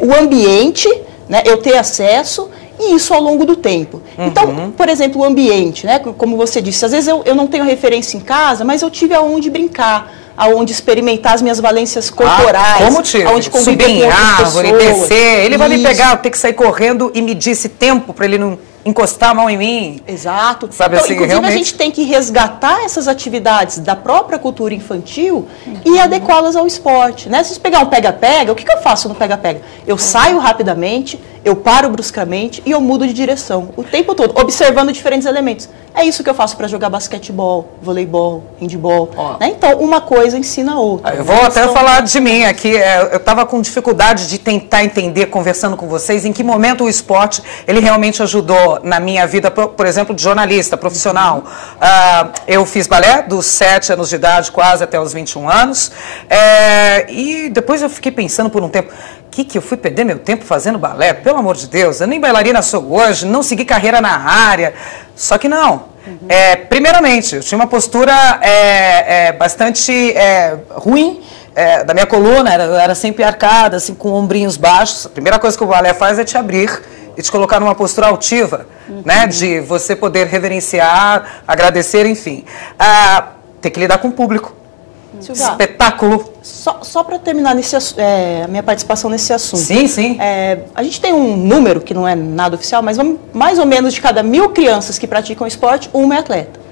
O ambiente, né? Eu ter acesso e isso ao longo do tempo. Então, por exemplo, o ambiente, né? Como você disse, às vezes eu não tenho referência em casa, mas eu tive aonde brincar, aonde experimentar as minhas valências corporais, como tive? Aonde conviver subir em árvore, descer, ele vai me Isso. pegar, eu tenho que sair correndo e medir esse tempo para ele não encostar a mão em mim. Exato. Sabe, então, assim, inclusive, realmente... a gente tem que resgatar essas atividades da própria cultura infantil e adequá-las ao esporte, né? Se a gente pegar um pega-pega, o que eu faço no pega-pega? Eu saio rapidamente, eu paro bruscamente e eu mudo de direção o tempo todo, observando diferentes elementos. É isso que eu faço para jogar basquetebol, voleibol, handebol. Né? Então, uma coisa ensina a outra. Eu vou até falar de mim aqui. Eu estava com dificuldade de tentar entender, conversando com vocês, em que momento o esporte ele realmente ajudou na minha vida, por exemplo, de jornalista, profissional. Eu fiz balé dos 7 anos de idade, quase até os 21 anos. E depois eu fiquei pensando por um tempo, que eu fui perder meu tempo fazendo balé? Pelo amor de Deus, eu nem bailarina sou hoje, não segui carreira na área. Só que não. Primeiramente, eu tinha uma postura bastante ruim da minha coluna, era sempre arcada, assim, com ombrinhos baixos. A primeira coisa que o balé faz é te abrir e te colocar numa postura altiva, né? De você poder reverenciar, agradecer, enfim. Ter que lidar com o público. Silvia, espetáculo. Só para terminar a minha participação nesse assunto. Sim, sim. A gente tem um número, que não é nada oficial, mas mais ou menos de cada 1000 crianças que praticam esporte, uma é atleta.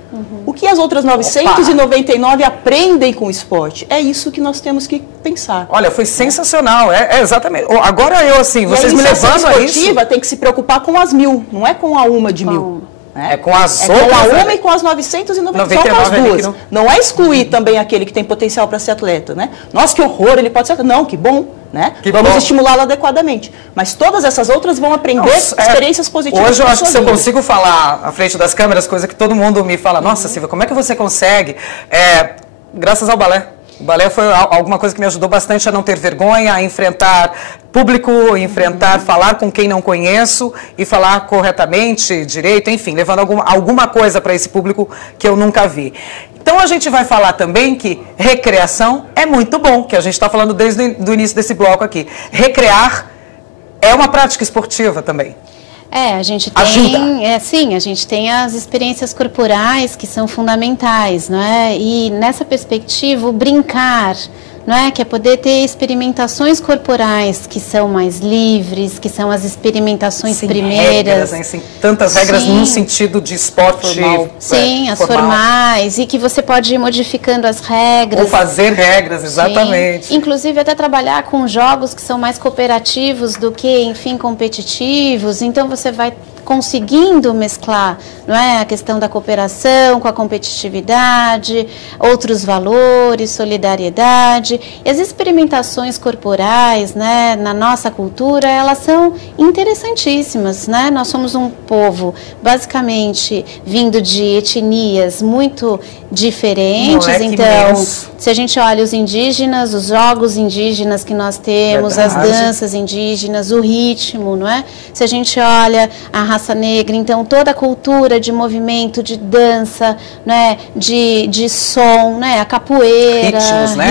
O que as outras 999 aprendem com o esporte? É isso que nós temos que pensar. Olha, foi sensacional, exatamente. Agora assim, vocês me levando a isso... A esportiva tem que se preocupar com as 1000, não é com a uma de 1000. Com as outras... com a uma e com as 999, só com as duas. Não é excluir também aquele que tem potencial para ser atleta, né? Nossa, que horror, ele pode ser atleta. Não, que bom, né? Vamos estimulá-lo adequadamente. Mas todas essas outras vão aprender experiências positivas. Hoje eu acho que se eu consigo falar à frente das câmeras, coisa que todo mundo me fala, nossa, Silvia, como é que você consegue? Graças ao balé. O balé foi alguma coisa que me ajudou bastante a não ter vergonha, a enfrentar público, falar com quem não conheço e falar corretamente, direito, enfim, levando alguma coisa para esse público que eu nunca vi. Então a gente vai falar também que recreação é muito bom, que a gente está falando desde o início desse bloco aqui. Recrear é uma prática esportiva também. A gente tem, a gente tem as experiências corporais que são fundamentais, não é? E nessa perspectiva, o brincar, não é? Que é poder ter experimentações corporais que são mais livres, que são as experimentações primeiras. Regras, né? Sem tantas regras no sentido de esporte formal. Sim, as formais, e que você pode ir modificando as regras. Ou fazer regras, exatamente. Sim. Inclusive até trabalhar com jogos que são mais cooperativos do que, enfim, competitivos. Então você vai conseguindo mesclar, não é, a questão da cooperação com a competitividade, outros valores, solidariedade. E as experimentações corporais, né, na nossa cultura, elas são interessantíssimas, né? Nós somos um povo basicamente vindo de etnias muito diferentes, então se a gente olha os indígenas, os jogos indígenas que nós temos, as danças indígenas, o ritmo, não é? Se a gente olha a raça negra, então toda a cultura de movimento, de dança, né, de som, né, a capoeira,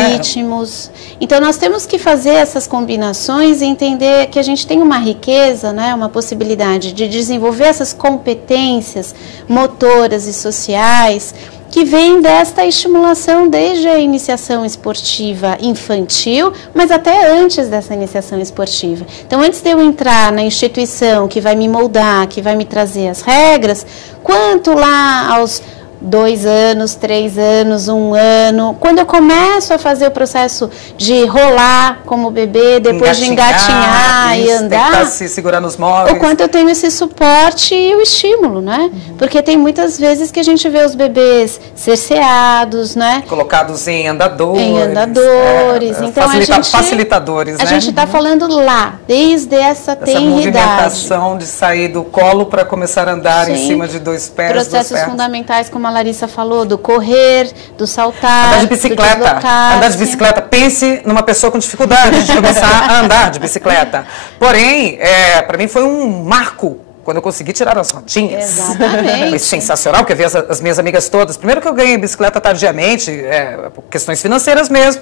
ritmos. Então nós temos que fazer essas combinações e entender que a gente tem uma riqueza, né, uma possibilidade de desenvolver essas competências motoras e sociais que vem desta estimulação desde a iniciação esportiva infantil, mas até antes dessa iniciação esportiva. Então, antes de eu entrar na instituição que vai me moldar, que vai me trazer as regras, quanto lá aos 2 anos, 3 anos, 1 ano. Quando eu começo a fazer o processo de rolar como bebê, depois de engatinhar e andar, tentar se segurar nos móveis. O quanto eu tenho esse suporte e o estímulo, né? Porque tem muitas vezes que a gente vê os bebês cerceados, né? Colocados em andadores. Então facilitadores, né? A gente está falando lá, desde essa tenridade. Movimentação de sair do colo para começar a andar em cima de 2 pés. Processos fundamentais, como a Larissa falou, do correr, do saltar, andar de bicicleta. Andar de bicicleta. Pense numa pessoa com dificuldade de começar a andar de bicicleta. Porém, para mim foi um marco quando eu consegui tirar as rodinhas. Exatamente. Foi sensacional, porque eu vi as minhas amigas todas. Primeiro que eu ganhei bicicleta tardiamente, por questões financeiras mesmo,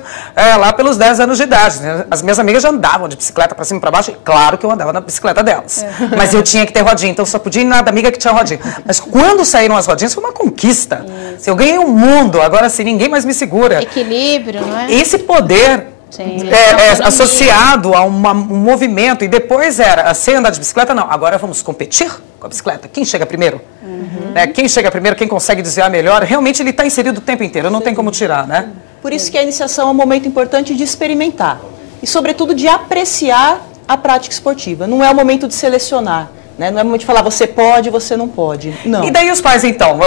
lá pelos 10 anos de idade. Né? As minhas amigas já andavam de bicicleta para cima e para baixo, e claro que eu andava na bicicleta delas. Mas eu tinha que ter rodinha, então só podia ir na da amiga que tinha rodinha. Mas quando saíram as rodinhas, foi uma conquista. Eu ganhei o mundo, agora assim, ninguém mais me segura. Equilíbrio, não é? Esse poder... associado a um movimento, e depois era, sem andar de bicicleta, não, agora vamos competir com a bicicleta, quem chega primeiro? Quem chega primeiro, quem consegue desviar melhor, realmente ele está inserido o tempo inteiro, não tem como tirar, né? Por isso que a iniciação é um momento importante de experimentar, e sobretudo de apreciar a prática esportiva, não é o momento de selecionar. Né? Não é momento de falar, você pode, você não pode. Não. E daí os pais, então?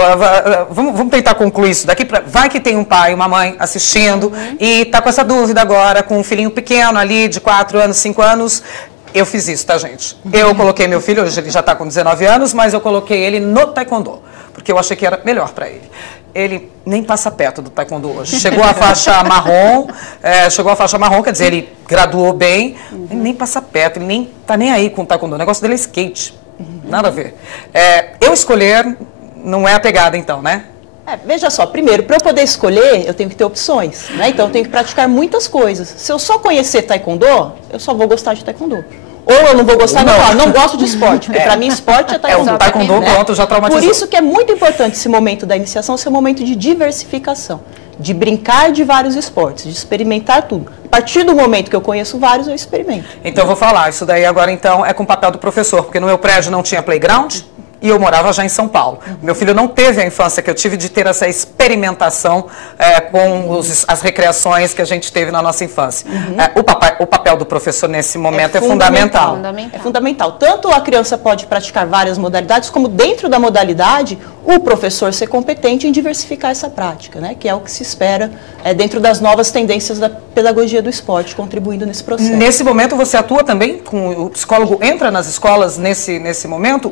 Vamos tentar concluir isso daqui. Vai que tem um pai, uma mãe assistindo e está com essa dúvida agora, com um filhinho pequeno ali, de 4 anos, 5 anos. Eu fiz isso, tá, gente? Eu coloquei meu filho, hoje ele já está com 19 anos, mas eu coloquei ele no taekwondo, porque eu achei que era melhor para ele. Ele nem passa perto do taekwondo hoje. Chegou a faixa marrom, quer dizer, ele graduou bem, ele nem passa perto, ele nem tá nem aí com o taekwondo. O negócio dele é skate, nada a ver. Eu escolher não é a pegada, então, né? Veja só, primeiro, para eu poder escolher, eu tenho que ter opções, né? Então eu tenho que praticar muitas coisas. Se eu só conhecer taekwondo, eu só vou gostar de taekwondo. Ou eu não vou gostar, não gosto de esporte, porque para mim esporte é taekwondo. O taekwondo, né? Pronto, já traumatizou. Por isso que é muito importante esse momento da iniciação ser um momento de diversificação, de brincar de vários esportes, de experimentar tudo. A partir do momento que eu conheço vários, eu experimento. Então eu vou falar, isso daí agora então é com o papel do professor, porque no meu prédio não tinha playground. E eu morava já em São Paulo. Meu filho não teve a infância que eu tive de ter essa experimentação com as recreações que a gente teve na nossa infância. O papel do professor nesse momento é fundamental. É fundamental. Tanto a criança pode praticar várias modalidades, como dentro da modalidade, o professor ser competente em diversificar essa prática, né? Que é o que se espera dentro das novas tendências da pedagogia do esporte, contribuindo nesse processo. Nesse momento você atua também? O psicólogo entra nas escolas nesse momento?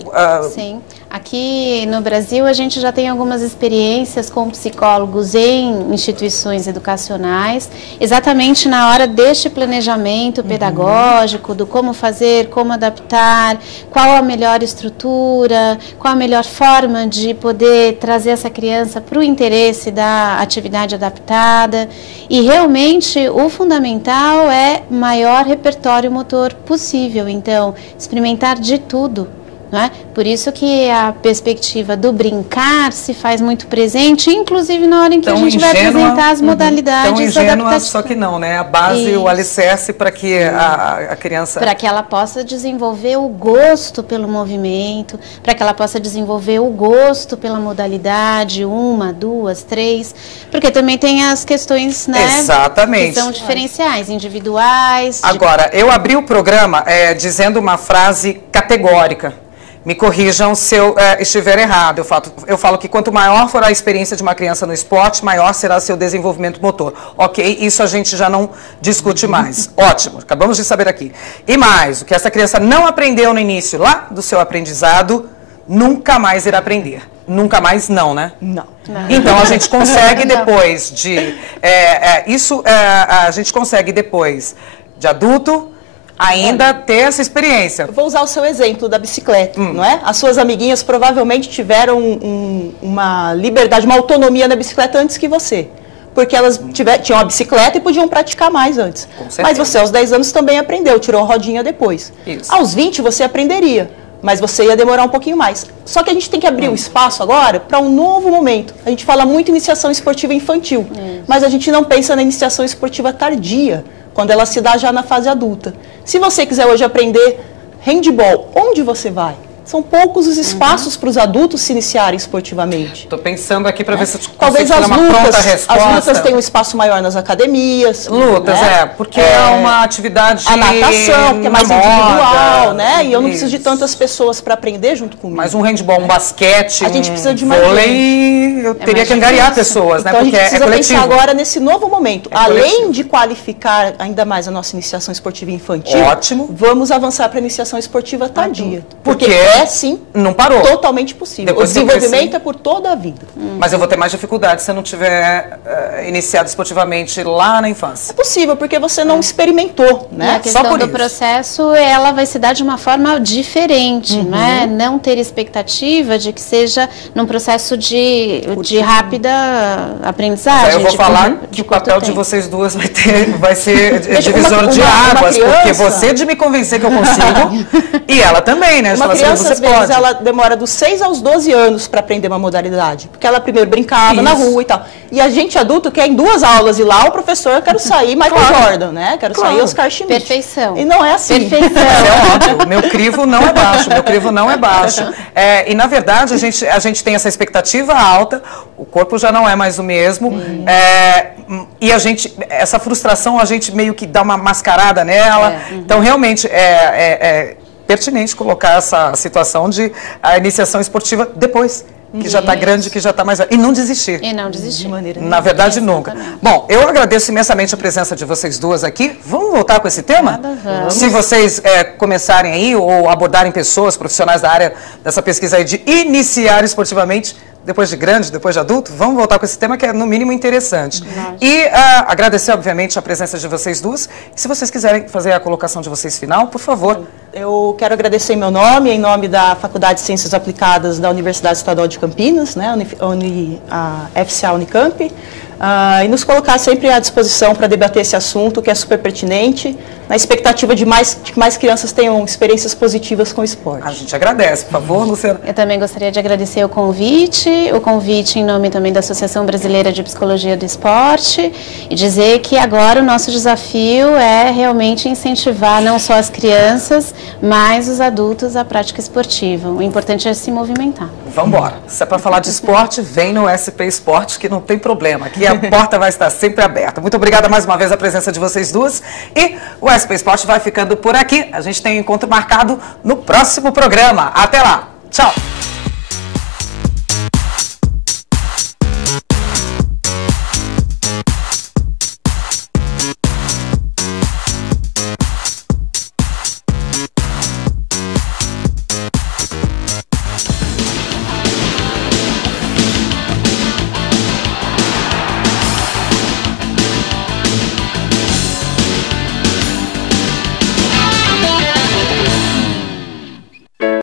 Sim. Aqui no Brasil a gente já tem algumas experiências com psicólogos em instituições educacionais, exatamente na hora deste planejamento pedagógico, do como fazer, como adaptar, qual a melhor estrutura, qual a melhor forma de poder trazer essa criança para o interesse da atividade adaptada. E realmente o fundamental é maior repertório motor possível, então experimentar de tudo. Não é? Por isso que a perspectiva do brincar se faz muito presente, inclusive na hora em que a gente vai apresentar as modalidades adaptativas. Só que não, né? A base, o alicerce para que a criança... Para que ela possa desenvolver o gosto pelo movimento, para que ela possa desenvolver o gosto pela modalidade, 1, 2, 3, porque também tem as questões, né? Exatamente. Que são diferenciais, individuais. Agora, eu abri o programa dizendo uma frase categórica. Me corrijam se eu estiver errado. Eu falo que quanto maior for a experiência de uma criança no esporte, maior será seu desenvolvimento motor. Ok, isso a gente já não discute mais. Ótimo, acabamos de saber aqui. E mais, o que essa criança não aprendeu no início lá do seu aprendizado, nunca mais irá aprender. Nunca mais não, né? Não. Então a gente consegue depois de... a gente consegue depois de adulto... ainda ter essa experiência. Eu vou usar o seu exemplo da bicicleta, não é? As suas amiguinhas provavelmente tiveram uma liberdade, uma autonomia na bicicleta antes que você. Porque elas tinham a bicicleta e podiam praticar mais antes. Mas você, aos 10 anos, também aprendeu, tirou a rodinha depois. Isso. Aos 20, você aprenderia, mas você ia demorar um pouquinho mais. Só que a gente tem que abrir o espaço agora para um novo momento. A gente fala muito em iniciação esportiva infantil, mas a gente não pensa na iniciação esportiva tardia, quando ela se dá já na fase adulta. Se você quiser hoje aprender handball, onde você vai? São poucos os espaços para os adultos se iniciarem esportivamente. Estou pensando aqui para ver se eu talvez consigo uma pronta resposta. As lutas têm um espaço maior nas academias. Lutas, porque é uma atividade... A natação, que é mais individual, né? E eu não preciso de tantas pessoas para aprender junto comigo. Mas um handball, um basquete, a gente precisa de mais vôlei, eu teria que angariar pessoas, né? Então Porque a gente precisa pensar agora nesse novo momento. Além de qualificar ainda mais a nossa iniciação esportiva infantil, vamos avançar para a iniciação esportiva tardia. Porque sim, não parou. Totalmente possível. O desenvolvimento é por toda a vida. Mas eu vou ter mais dificuldade se eu não tiver iniciado esportivamente lá na infância. É possível, porque você não experimentou, né? A questão do processo, ela vai se dar de uma forma diferente, né? Não ter expectativa de que seja num processo de rápida aprendizagem. Mas aí eu vou falar que o papel de vocês duas vai ser divisor de águas, porque você de me convencer que eu consigo e ela também, né? Uma criança, às vezes, ela demora dos 6 aos 12 anos para aprender uma modalidade, porque ela primeiro brincava na rua e tal. E a gente adulto quer em 2 aulas ir lá, o professor, eu quero sair Michael Jordan, né? Quero sair Oscar Schmidt. Perfeição. E não é assim. Perfeição. É óbvio, meu crivo não é baixo, meu crivo não é baixo. E na verdade a gente tem essa expectativa alta, o corpo já não é mais o mesmo, e essa frustração a gente meio que dá uma mascarada nela. Então realmente é pertinente colocar essa situação de a iniciação esportiva depois, que já está grande, que já está mais... E não desistir. E não desistir. De maneira Na verdade, nunca. Bom, eu agradeço imensamente a presença de vocês duas aqui. Vamos voltar com esse tema? Vamos. Se vocês começarem aí ou abordarem pessoas, profissionais da área dessa pesquisa aí de iniciar esportivamente, depois de grande, depois de adulto, vamos voltar com esse tema que é, no mínimo, interessante. E agradecer, obviamente, a presença de vocês duas. E se vocês quiserem fazer a colocação de vocês final, por favor. Eu quero agradecer em meu nome, em nome da Faculdade de Ciências Aplicadas da Universidade Estadual de Campinas, né, a FCA Unicamp, e nos colocar sempre à disposição para debater esse assunto, que é super pertinente, na expectativa de que mais crianças tenham experiências positivas com o esporte. A gente agradece, por favor, Luciana. Eu também gostaria de agradecer o convite em nome também da Associação Brasileira de Psicologia do Esporte, e dizer que agora o nosso desafio é realmente incentivar não só as crianças, mas os adultos à prática esportiva. O importante é se movimentar. Vamos embora. Se é para falar de esporte, vem no SP Esporte, que não tem problema. Aqui a porta vai estar sempre aberta. Muito obrigada mais uma vez a presença de vocês duas. E o SP Esporte vai ficando por aqui. A gente tem um encontro marcado no próximo programa. Até lá. Tchau.